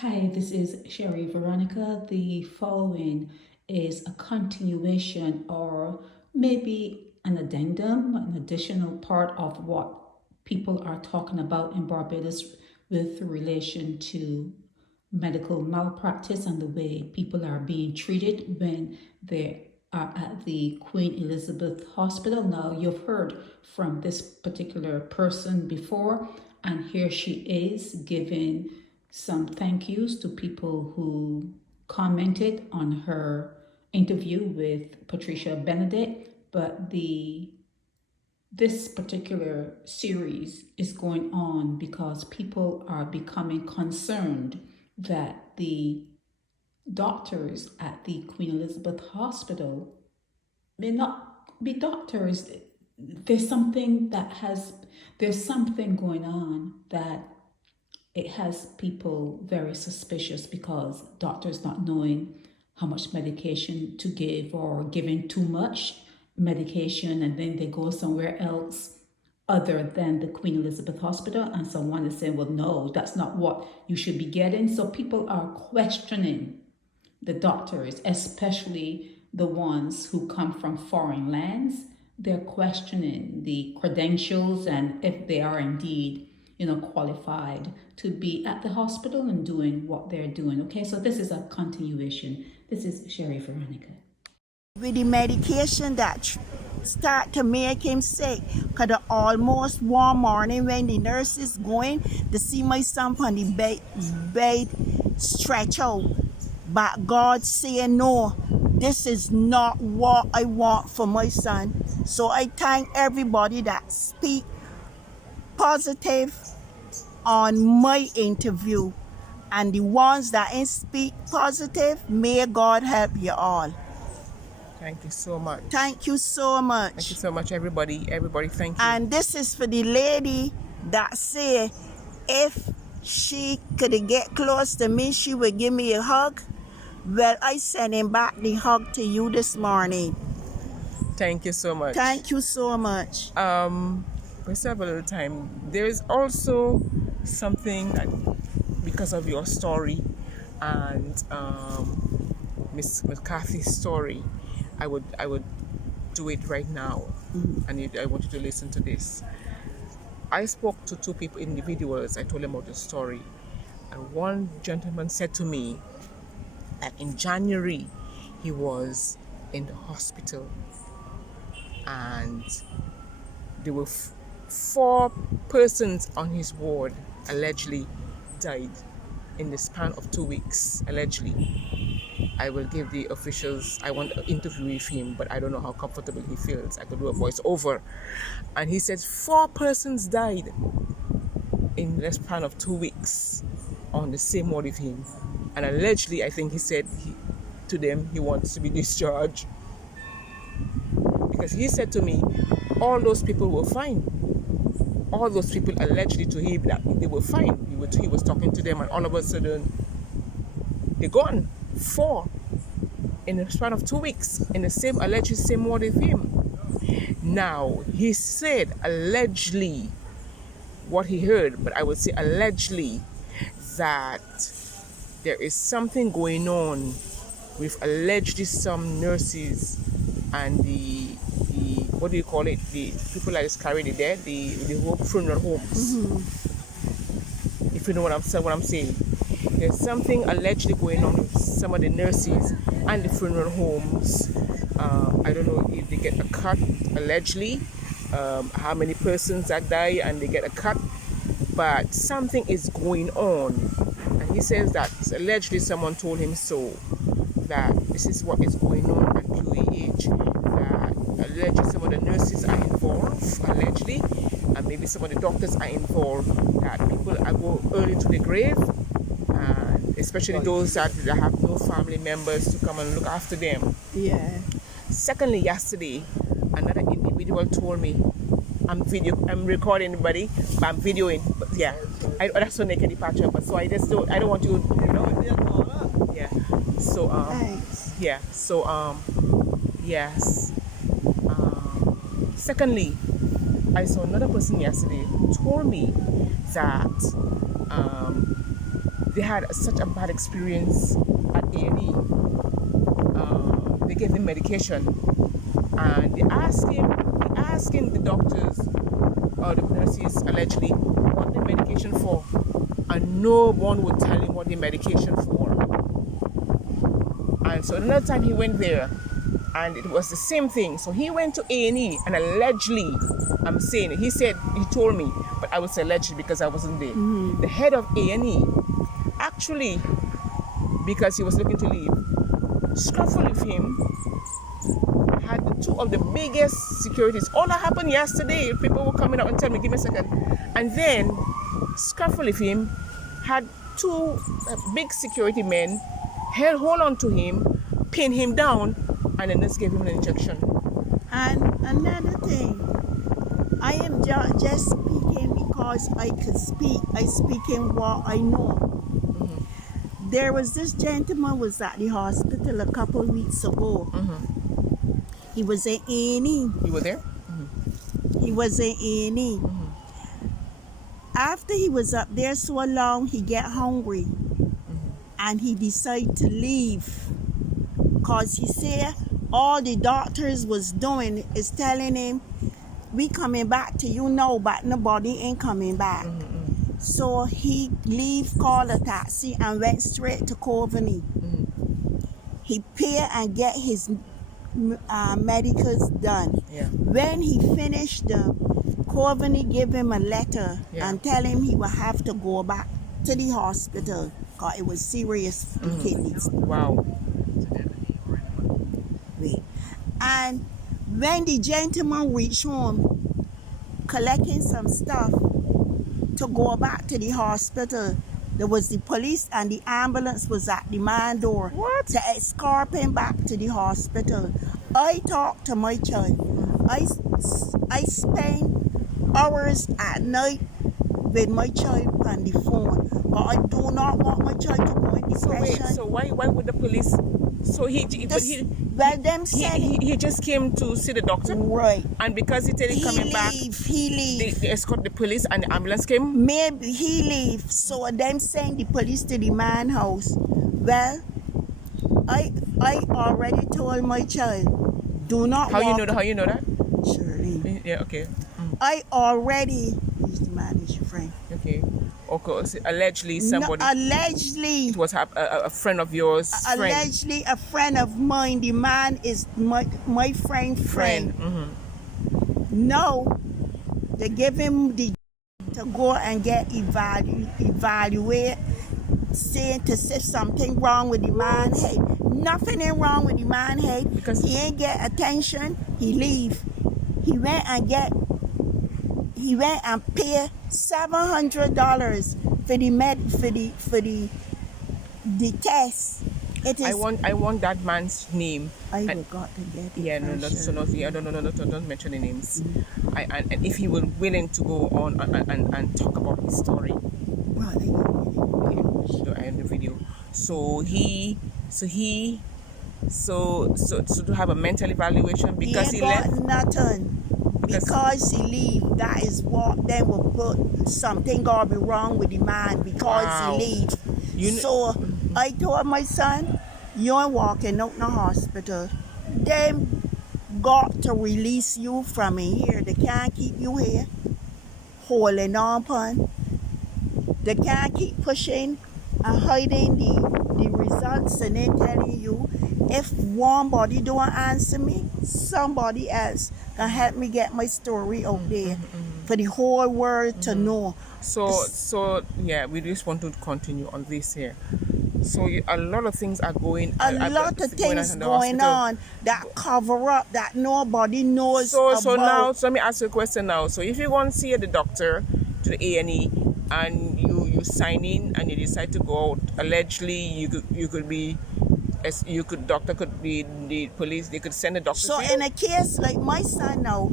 Hi, this is Sherry Veronica. The following is a continuation or maybe an addendum, an additional part of what people are talking about in Barbados with relation to medical malpractice and the way people are being treated when they are at the Queen Elizabeth Hospital. Now, you've heard from this particular person before, and here she is giving some thank yous to people who commented on her interview with Patricia Benedict. But this particular series is going on because people are becoming concerned that the doctors at the Queen Elizabeth Hospital may not be doctors. There's something going on that it has people very suspicious because doctors not knowing how much medication to give or giving too much medication, and then they go somewhere else other than the Queen Elizabeth Hospital, and someone is saying, well, no, that's not what you should be getting. So people are questioning the doctors, especially the ones who come from foreign lands. They're questioning the credentials and if they are indeed, qualified to be at the hospital and doing what they're doing. Okay, so this is a continuation. This is Sherry Veronica. With the medication that start to make him sick, because the almost one morning when the nurse is going to see my son on the bed stretch out, but God saying no, this is not what I want for my son. So I thank everybody that speak positive on my interview, and the ones that ain't speak positive, may God help you all. Thank you so much. Thank you so much. Thank you so much, everybody. Everybody, thank you. And this is for the lady that say if she could get close to me, she would give me a hug. Well, I sending back the hug to you this morning. Thank you so much. Thank you so much. We still have a little time. There is also something that, because of your story and Miss McCarthy's story, I would do it right now. And I want you to listen to this. I spoke to two people, individuals. I told them about the story, and one gentleman said to me that in January he was in the hospital and there were 4 persons on his ward allegedly died in the span of 2 weeks, allegedly. I will give the officials, I want to interview with him, but I don't know how comfortable he feels. I could do a voice over. And he said 4 persons died in the span of 2 weeks on the same ward with him. And allegedly, I think he said to them he wants to be discharged. Because he said to me, all those people were fine. All those people allegedly to him that they were fine. He was talking to them, and all of a sudden, they're gone. 4 in the span of 2 weeks in the same alleged same ward with him. Now, he said allegedly what he heard, but I would say allegedly that there is something going on with allegedly some nurses and the what do you call it? The people that is carrying the dead, the funeral homes. If you know what I'm saying. There's something allegedly going on with some of the nurses and the funeral homes. I don't know if they get a cut, allegedly, how many persons that die and they get a cut, but something is going on. And he says that allegedly someone told him so, that this is what is going on at QAH, that allegedly some of the nurses are involved, allegedly, and maybe some of the doctors are involved, that people are go early to the grave, and especially those that have no family members to come and look after them. Yeah. Secondly, yesterday, another individual told me, I'm recording everybody, but I'm videoing. But yeah, that's so naked departure. But so I don't want you, yeah. So Thanks. yeah. So yes. Secondly, I saw another person yesterday who told me that they had such a bad experience at A&E. They gave him medication, and they asking the doctors or the nurses allegedly what the medication for, and no one would tell him what the medication for. And so another time he went there, and it was the same thing. So he went to A&E, and allegedly, I'm saying it, he told me, but I would say allegedly because I wasn't there. The head of A&E actually, because he was looking to leave, scuffled with him, had two of the biggest securities. All that happened yesterday. People were coming up and telling me, give me a second. And then scuffled with him, had two big security men hold on to him, pin him down, and then just gave him an injection. And another thing, I am just speaking because I could speak. I speak in what I know. There was this gentleman was at the hospital a couple of weeks ago. He was in A&E. You were there? He was in A&E. After he was up there so long, he get hungry. And he decided to leave. Because he said all the doctors was doing is telling him, we coming back to you now, but nobody ain't coming back. So he called a taxi and went straight to Coveney. He paid and get his medicals done. When he finished them, Coveney gave him a letter and tell him he would have to go back to the hospital because it was serious kidneys. Wow. And when the gentleman reached home, collecting some stuff to go back to the hospital, there was the police and the ambulance was at the man door to escort him back to the hospital. I talked to my child. I spent hours at night with my child on the phone, but I do not want my child to go in depression. So why would the police? So he just came to see the doctor, right? And because he said he's coming back, he leave. They escort the police and the ambulance came. Maybe he leave. So them send the police to the man house. Well, I already told my child, do not. How you know that? Surely. Yeah. Okay. I already. He's the man. Is your friend? Okay. Okay. So allegedly somebody. No, allegedly. It was a friend of yours. Allegedly a friend of mine. The man is my friend. No, they give him the to go and get evaluate, saying to say something wrong with the man head. Nothing ain't wrong with the man head because he ain't get attention. He leave. He went and pay $700 for the test. It is. I want that man's name. I forgot to get it. Yeah, no, don't mention the names. And if he was willing to go on and talk about his story. Right. I end the video. So to have a mental evaluation because he left. Nothing. Because he leave, that is what they will put something gonna be wrong with the man because he leave. So I told my son, you're walking out in the hospital. They got to release you from here. They can't keep you here holding on upon. They can't keep pushing and hiding the results and then telling you if one body don't answer me, somebody else can help me get my story out there for the whole world to know. So yeah, we just want to continue on this here. So a lot of things are going. A lot of things going on that cover up that nobody knows. So now, so let me ask you a question now. So if you want to see the doctor to the A&E and you sign in and you decide to go out, allegedly doctor could be the police. They could send a doctor. So in a case like my son now,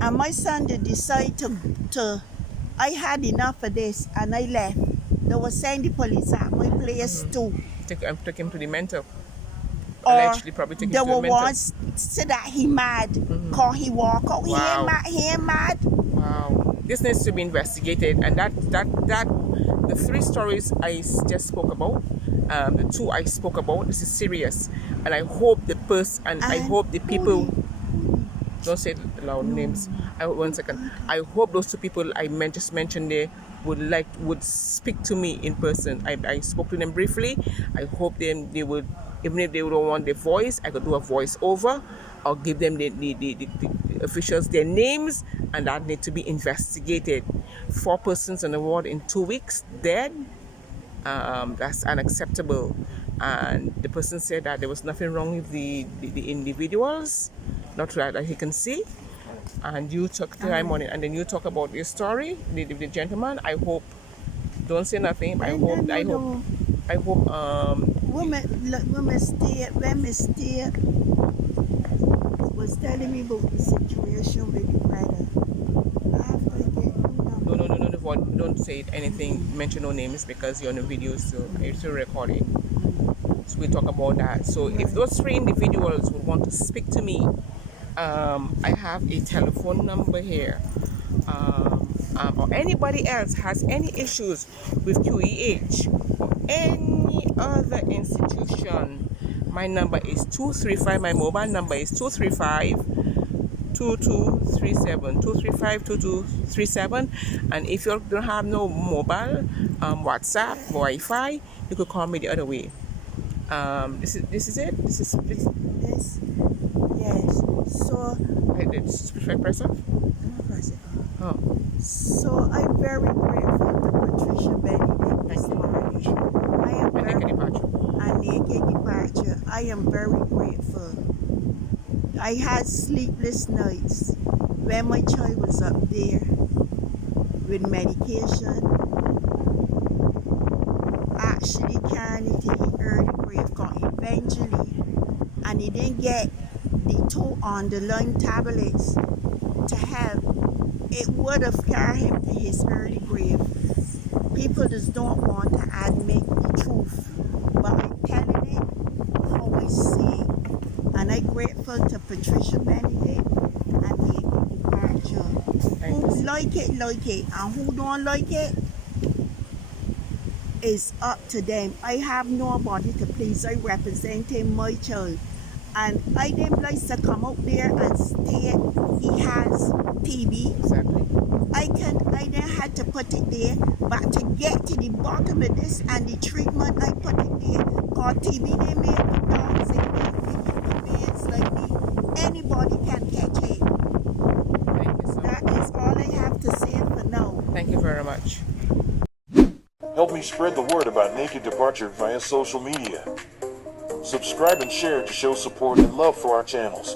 and my son did decide to I had enough of this and I left. They will send the police at my place too. Take him to the mental. Or allegedly probably take him to the mental. They will want say that he mad. Call he walk out. Wow. He ain't mad. Wow. This needs to be investigated, and that the 3 stories I just spoke about, the 2 I spoke about, this is serious, and I hope the person, and I hope the people, don't say loud names. One second. I hope those 2 people I just mentioned there would speak to me in person. I spoke to them briefly. I hope they would, even if they don't want their voice, I could do a voice over, or give them the officials their names, and that need to be investigated. 4 persons on the ward in 2 weeks dead. That's unacceptable. And the person said that there was nothing wrong with the individuals, not that he can see. And you took time on it, and then you talk about your story, the gentleman. I hope, don't say nothing. I hope women stay was telling me about the situation with the brother. No, don't say anything, mention no names, because you're on the video, so you're still recording. So we talk about that. So if those 3 individuals would want to speak to me, I have a telephone number here. Or anybody else has any issues with QEH or any other institution, my number is 235. My mobile number is 235-2237. And if you don't have no mobile, WhatsApp, Wi-Fi, you could call me the other way. This is it. This. Yes. So. Press off. Oh. So I'm very grateful to Patricia Benedict this morning. I am very departure. I am very grateful. I had sleepless nights when my child was up there with medication, actually carrying it to the early grave, because eventually, and he didn't get the 2 underlying tablets to help, it would have carried him to his early grave. People just don't want to admit the truth, but I'm telling it how I see it. And I'm grateful to Patricia Benedict and the departure. Who like it, and who don't like it, is up to them. I have nobody to please. I representing my child. And I didn't like to come out there and state he has TB. Exactly. I then had to put it there, but to get to the bottom of this and the treatment, I put it there. Cause TB, they make the dogs and kids like me. Anybody can catch it. Thank you so much. That is all I have to say for now. Thank you very much. Help me spread the word about Naked Departure via social media. Subscribe and share to show support and love for our channels.